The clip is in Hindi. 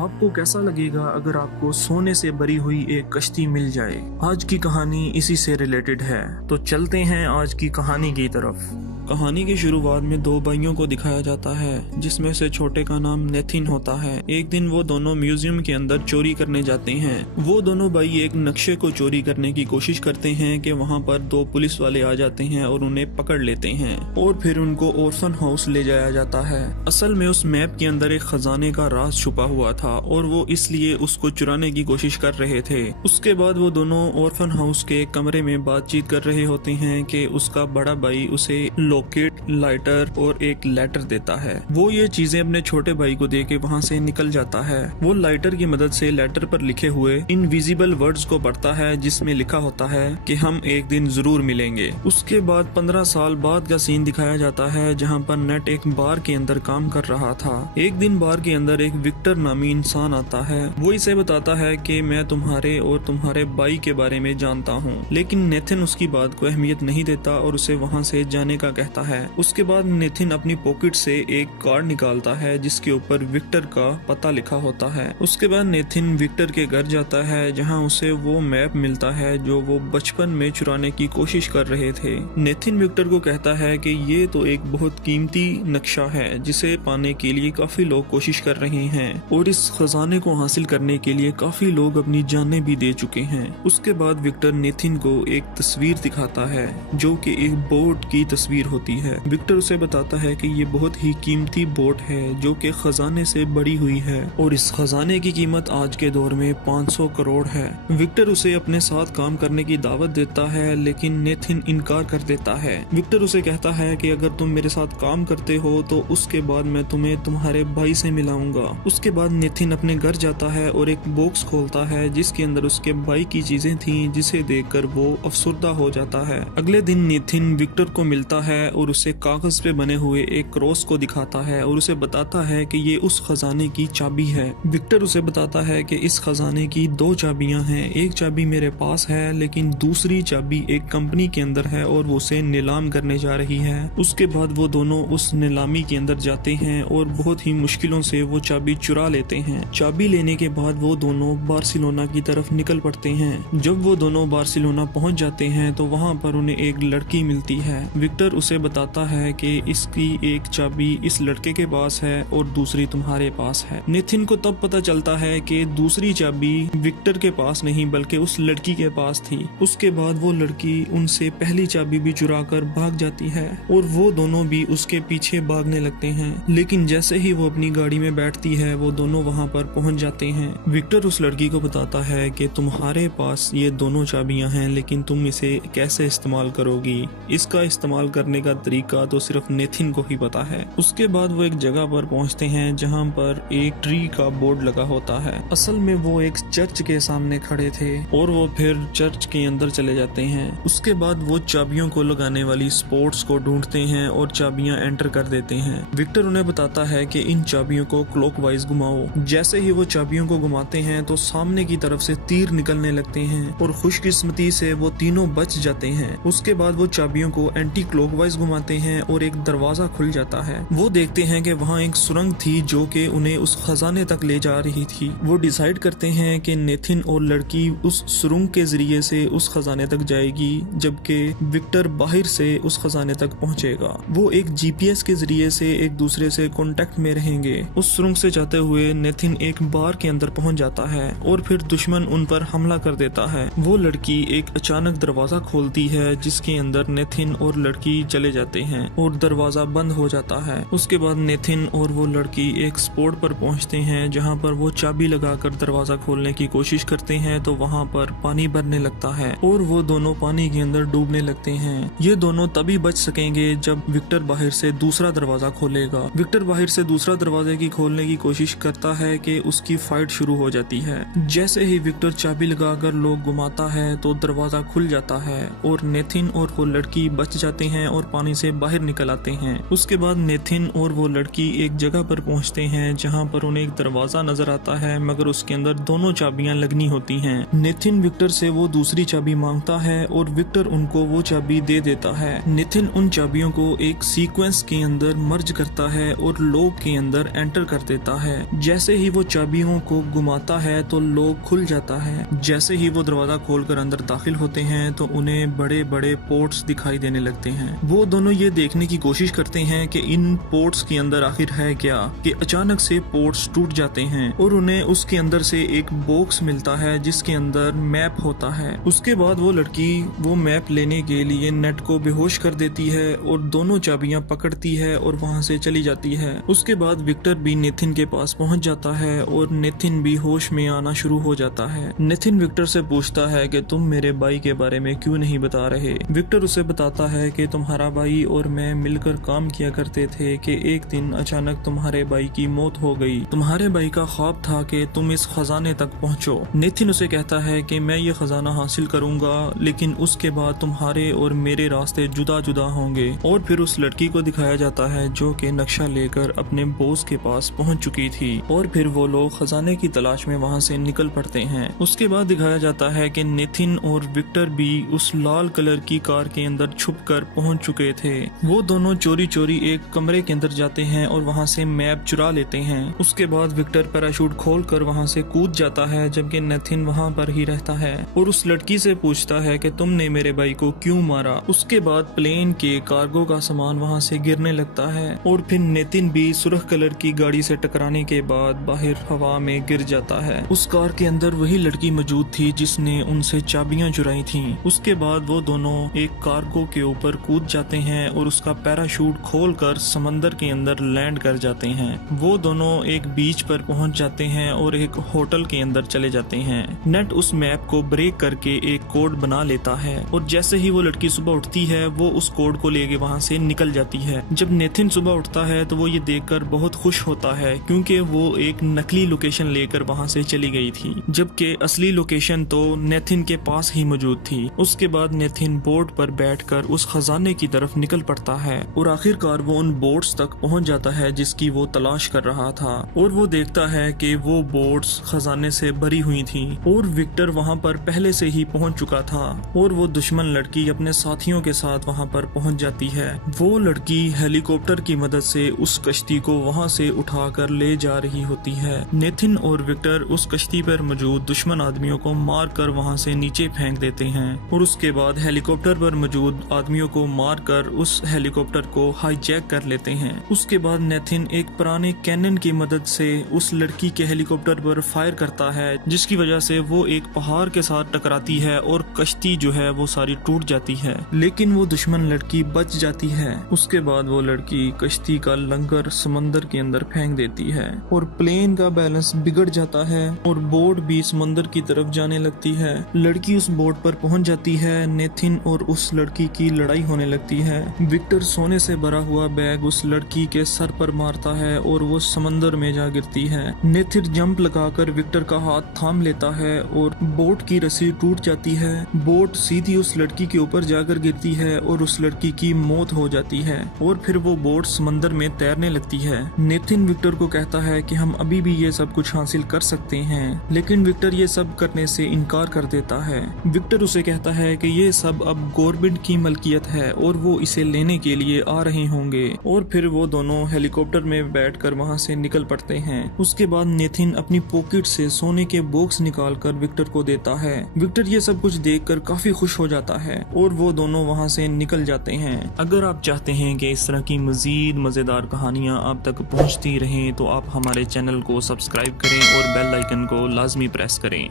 आपको कैसा लगेगा अगर आपको सोने से भरी हुई एक कश्ती मिल जाए। आज की कहानी इसी से रिलेटेड है, तो चलते हैं आज की कहानी की तरफ। कहानी की शुरुआत में दो भाइयों को दिखाया जाता है, जिसमें से छोटे का नाम नेथिन होता है। एक दिन वो दोनों म्यूजियम के अंदर चोरी करने जाते हैं। वो दोनों भाई एक नक्शे को चोरी करने की कोशिश करते हैं कि वहाँ पर दो पुलिस वाले आ जाते हैं और उन्हें पकड़ लेते हैं और फिर उनको ऑर्फन हाउस ले जाया जाता है। असल में उस मैप के अंदर एक खजाने का राज छुपा हुआ था और वो इसलिए उसको चुराने की कोशिश कर रहे थे। उसके बाद वो दोनों ऑर्फन हाउस के कमरे में बातचीत कर रहे होते हैं कि उसका बड़ा भाई उसे लॉकेट, लाइटर और एक लेटर देता है। वो ये चीजें अपने छोटे भाई को दे के वहाँ से निकल जाता है। वो लाइटर की मदद से लेटर पर लिखे हुए इनविजिबल वर्ड्स को पढ़ता है, जिसमें लिखा होता है कि हम एक दिन जरूर मिलेंगे। उसके बाद 15 साल बाद का सीन दिखाया जाता है, जहाँ पर नेट एक बार के अंदर काम कर रहा था। एक दिन बार के अंदर एक विक्टर नामी इंसान आता है। वो इसे बताता है कि मैं तुम्हारे और तुम्हारे भाई के बारे में जानता हूँ, लेकिन नेथिन उसकी बात को अहमियत नहीं देता और उसे वहाँ से जाने का कहता है। उसके बाद नेथिन अपनी पॉकेट से एक कार्ड निकालता है जिसके ऊपर विक्टर का पता लिखा होता है। उसके बाद नेथिन विक्टर के घर जाता है, जहाँ उसे वो मैप मिलता है जो वो बचपन में चुराने की कोशिश कर रहे थे। नेथिन विक्टर को कहता है कि ये तो एक बहुत कीमती नक्शा है, जिसे पाने के लिए काफी लोग कोशिश कर रहे हैं और इस खजाने को हासिल करने के लिए काफी लोग अपनी जानें भी दे चुके हैं। उसके बाद विक्टर नेथिन को एक तस्वीर दिखाता है जो कि एक बोट की तस्वीर होती है। विक्टर उसे बताता है कि ये बहुत ही कीमती बोट है जो कि खजाने से बड़ी हुई है और इस खजाने की कीमत आज के दौर में 500 करोड़ है। विक्टर उसे अपने साथ काम करने की दावत देता है, लेकिन नेथिन इनकार कर देता है। विक्टर उसे कहता है कि अगर तुम मेरे साथ काम करते हो तो उसके बाद मैं तुम्हें तुम्हारे भाई से मिलाऊंगा। उसके बाद नेथिन अपने घर जाता है और एक बॉक्स खोलता है जिसके अंदर उसके भाई की चीजें थीं, जिसे देखकर वो अफसुर्दा हो जाता है। अगले दिन नेथिन विक्टर को मिलता है और उसे कागज पे बने हुए एक क्रॉस को दिखाता है और उसे बताता है कि ये उस खजाने की चाबी है। विक्टर उसे बताता है कि इस खजाने की 2 चाबियां हैं, एक चाबी मेरे पास है लेकिन दूसरी चाबी एक कंपनी के अंदर है और वो उसे नीलाम करने जा रही है। उसके बाद वो दोनों उस नीलामी के अंदर जाते हैं और बहुत ही मुश्किलों से वो चाबी चुरा लेते हैं। चाबी लेने के बाद वो दोनों बार्सिलोना की तरफ निकल पड़ते हैं। जब वो दोनों बार्सिलोना पहुंच जाते हैं तो वहाँ पर उन्हें एक लड़की मिलती है। विक्टर उसे बताता है कि इसकी एक चाबी इस लड़के के पास है और दूसरी तुम्हारे पास है। नेथिन को तब पता चलता है कि दूसरी चाबी विक्टर के पास नहीं बल्कि उस लड़की के पास थी। उसके बाद वो लड़की उनसे पहली चाबी भी चुरा कर भाग जाती है और वो दोनों भी उसके पीछे भागने लगते हैं, लेकिन जैसे ही वो अपनी गाड़ी में बैठती है वो दोनों वहाँ पर पहुँच जाते हैं। विक्टर उस लड़की को बताता है कि तुम्हारे पास ये दोनों चाबियां हैं, लेकिन तुम इसे कैसे इस्तेमाल करोगी, इसका इस्तेमाल करने का तरीका तो सिर्फ नेथिन को ही पता है। उसके बाद वो एक जगह पर पहुंचते हैं जहां पर एक ट्री का बोर्ड लगा होता है। असल में वो एक चर्च के सामने खड़े थे और वो फिर चर्च के अंदर चले जाते हैं। उसके बाद वो चाबियों को लगाने वाली स्पोर्ट्स को ढूंढते हैं और चाबियां एंटर कर देते हैं। विक्टर उन्हें बताता है कि इन चाबियों को क्लॉकवाइज घुमाओ। जैसे ही वो चाबियों को घुमाते हैं तो सामने की तरफ से तीर निकलने लगते हैं और खुशकिस्मती से वो तीनों बच जाते हैं। उसके बाद वो चाबियों को एंटी क्लॉकवाइज घुमाते हैं और एक दरवाजा खुल जाता है। वो देखते हैं कि वहाँ एक सुरंग थी जो कि उन्हें उस खजाने तक ले जा रही थी। वो डिसाइड करते हैं कि नेथिन और लड़की उस सुरंग के जरिए से उस खजाने तक जाएगी, जबकि विक्टर बाहर से उस खजाने तक पहुंचेगा। वो एक जीपीएस के जरिए से एक दूसरे से कांटेक्ट में रहेंगे। उस सुरंग से जाते हुए नेथिन एक बार के अंदर पहुंच जाता है और फिर दुश्मन उन पर हमला कर देता है। वो लड़की एक अचानक दरवाजा खोलती है जिसके अंदर नेथिन और लड़की चले जाते हैं और दरवाजा बंद हो जाता है। उसके बाद नेथिन और वो लड़की एक स्पॉट पर पहुंचते हैं जहां पर वो चाबी लगाकर दरवाजा खोलने की कोशिश करते हैं तो वहां पर पानी भरने लगता है और वो दोनों पानी के अंदर डूबने लगते हैं। ये दोनों तभी बच सकेंगे जब विक्टर बाहर से दूसरा दरवाजा खोलेगा। विक्टर बाहर से दूसरा दरवाजे की खोलने की कोशिश करता है कि उसकी फाइट शुरू हो जाती है। जैसे ही विक्टर चाबी लगाकर लोग घुमाता है तो दरवाजा खुल जाता है और नेथिन और वो लड़की बच जाते हैं और पानी से बाहर निकल आते हैं। उसके बाद नेथिन और वो लड़की एक जगह पर पहुंचते हैं जहां पर उन्हें एक दरवाजा नजर आता है, मगर उसके अंदर दोनों चाबियां लगनी होती हैं। नेथिन विक्टर से वो दूसरी चाबी मांगता है और विक्टर उनको वो चाबी दे देता है। नेथिन उन चाबियों को एक सीक्वेंस के अंदर मर्ज करता है और लॉक के अंदर एंटर कर देता है। जैसे ही वो चाबियों को घुमाता है तो लॉक खुल जाता है। जैसे ही वो दरवाजा खोलकर अंदर दाखिल होते हैं तो उन्हें बड़े बड़े पोर्ट्स दिखाई देने लगते हैं। वो दोनों ये देखने की कोशिश करते हैं कि इन पोर्ट्स के अंदर आखिर है क्या, कि अचानक से पोर्ट्स टूट जाते हैं और उन्हें उसके अंदर से एक बॉक्स मिलता है जिसके अंदर मैप होता है। उसके बाद वो लड़की वो मैप लेने के लिए नेट को बेहोश कर देती है और दोनों चाबियां पकड़ती है और वहां से चली जाती है। उसके बाद विक्टर भी नेथिन के पास पहुंच जाता है और नेथिन भी होश में आना शुरू हो जाता है। नेथिन विक्टर से पूछता है कि तुम मेरे भाई के बारे में क्यों नहीं बता रहे। विक्टर उसे बताता है कि तुम्हारा भाई और मैं मिलकर काम किया करते थे कि एक दिन अचानक तुम्हारे भाई की मौत हो गई। तुम्हारे भाई का ख्वाब था कि तुम इस खजाने तक पहुंचो। नेथिन उसे कहता है कि मैं ये खजाना हासिल करूंगा, लेकिन उसके बाद तुम्हारे और मेरे रास्ते जुदा जुदा होंगे। और फिर उस लड़की को दिखाया जाता है जो कि नक्शा लेकर अपने बॉस के पास पहुंच चुकी थी और फिर वो लोग खजाने की तलाश में वहां से निकल पड़ते हैं। उसके बाद दिखाया जाता है कि नेथिन और विक्टर भी उस लाल कलर की कार के अंदर छुपकर पहुंच चुके थे। वो दोनों चोरी चोरी एक कमरे के अंदर जाते हैं और वहां से मैप चुरा लेते हैं। उसके बाद विक्टर पैराशूट खोलकर वहां से कूद जाता है, जबकि नेथिन वहां पर ही रहता है और उस लड़की से पूछता है कि तुमने मेरे भाई को क्यों मारा। उसके बाद प्लेन के कार्गो का सामान वहां से गिरने लगता है और फिर नेथिन भी सुर्ख कलर की गाड़ी से टकराने के बाद बाहर हवा में गिर जाता है। उस कार के अंदर वही लड़की मौजूद थी जिसने उनसे चाबियां चुराई थी। उसके बाद वो दोनों एक कार्गो के ऊपर कूद जाते हैं और उसका पैराशूट खोलकर समंदर के अंदर लैंड कर जाते हैं। वो दोनों एक बीच पर पहुंच जाते हैं और एक होटल के अंदर चले जाते हैं। नेट उस मैप को ब्रेक करके एक कोड बना लेता है और जैसे ही वो लड़की सुबह उठती है वो उस कोड को लेके वहां से निकल जाती है। जब नेथिन सुबह उठता है तो वो ये देखकर बहुत खुश होता है क्योंकि वो एक नकली लोकेशन लेकर वहां से चली गई थी, जबकि असली लोकेशन तो नेथिन के पास ही मौजूद थी। उसके बाद नेथिन बोट पर बैठकर उस खजाने की तरफ निकल पड़ता है और आखिरकार वो उन बोट्स तक पहुंच जाता है जिसकी वो तलाश कर रहा था और वो देखता है कि वो बोट्स खजाने से भरी हुई थी और विक्टर वहां पर पहले से ही पहुंच चुका था और वो दुश्मन लड़की अपने साथियों के साथ वहां पर पहुंच जाती है। वो लड़की हेलीकॉप्टर की मदद से उस कश्ती को वहां से उठाकर ले जा रही होती है। नेथिन और विक्टर उस कश्ती पर मौजूद दुश्मन आदमियों को मारकर वहां से नीचे फेंक देते हैं और उसके बाद हेलीकॉप्टर पर मौजूद आदमियों को मारकर उस हेलीकॉप्टर को हाईजैक कर लेते हैं। उसके बाद नेथिन एक पुराने कैनन की मदद से उस लड़की के हेलीकॉप्टर पर फायर करता है, जिसकी वजह से वो एक पहाड़ के साथ टकराती है और कश्ती जो है वो सारी टूट जाती है, लेकिन वो दुश्मन लड़की बच जाती है। उसके बाद वो लड़की कश्ती का लंगर समंदर के अंदर फेंक देती है और प्लेन का बैलेंस बिगड़ जाता है और बोट भी समंदर की तरफ जाने लगती है। लड़की उस बोट पर पहुंच जाती है। नेथिन और उस लड़की की लड़ाई होने लगती है। विक्टर सोने से भरा हुआ बैग उस लड़की के सर पर मारता है और वो समंदर में जा गिरती है। नेथिन जंप लगाकर विक्टर का हाथ थाम लेता है और बोट की रस्सी टूट जाती है। बोट सीधी उस लड़की के ऊपर जाकर गिरती है और उस लड़की की मौत हो जाती है और फिर वो बोट समंदर में तैरने लगती है। नेथिन विक्टर को कहता है कि हम अभी भी ये सब कुछ हासिल कर सकते हैं, लेकिन विक्टर ये सब करने से इनकार कर देता है। विक्टर उसे कहता है कि ये सब अब गवर्नमेंट की मलकियत है और वो इसे लेने के लिए आ रहे होंगे और फिर वो दोनों हेलीकॉप्टर में बैठकर वहां से निकल पड़ते हैं। उसके बाद नेथिन अपनी पॉकेट से सोने के बॉक्स निकालकर विक्टर को देता है। विक्टर ये सब कुछ देखकर काफी खुश हो जाता है और वो दोनों वहां से निकल जाते हैं। अगर आप चाहते हैं कि इस तरह की मजीद मजेदार कहानियां आप तक पहुंचती रहें तो आप हमारे चैनल को सब्सक्राइब करें और बेल आइकन को लाजमी प्रेस करें।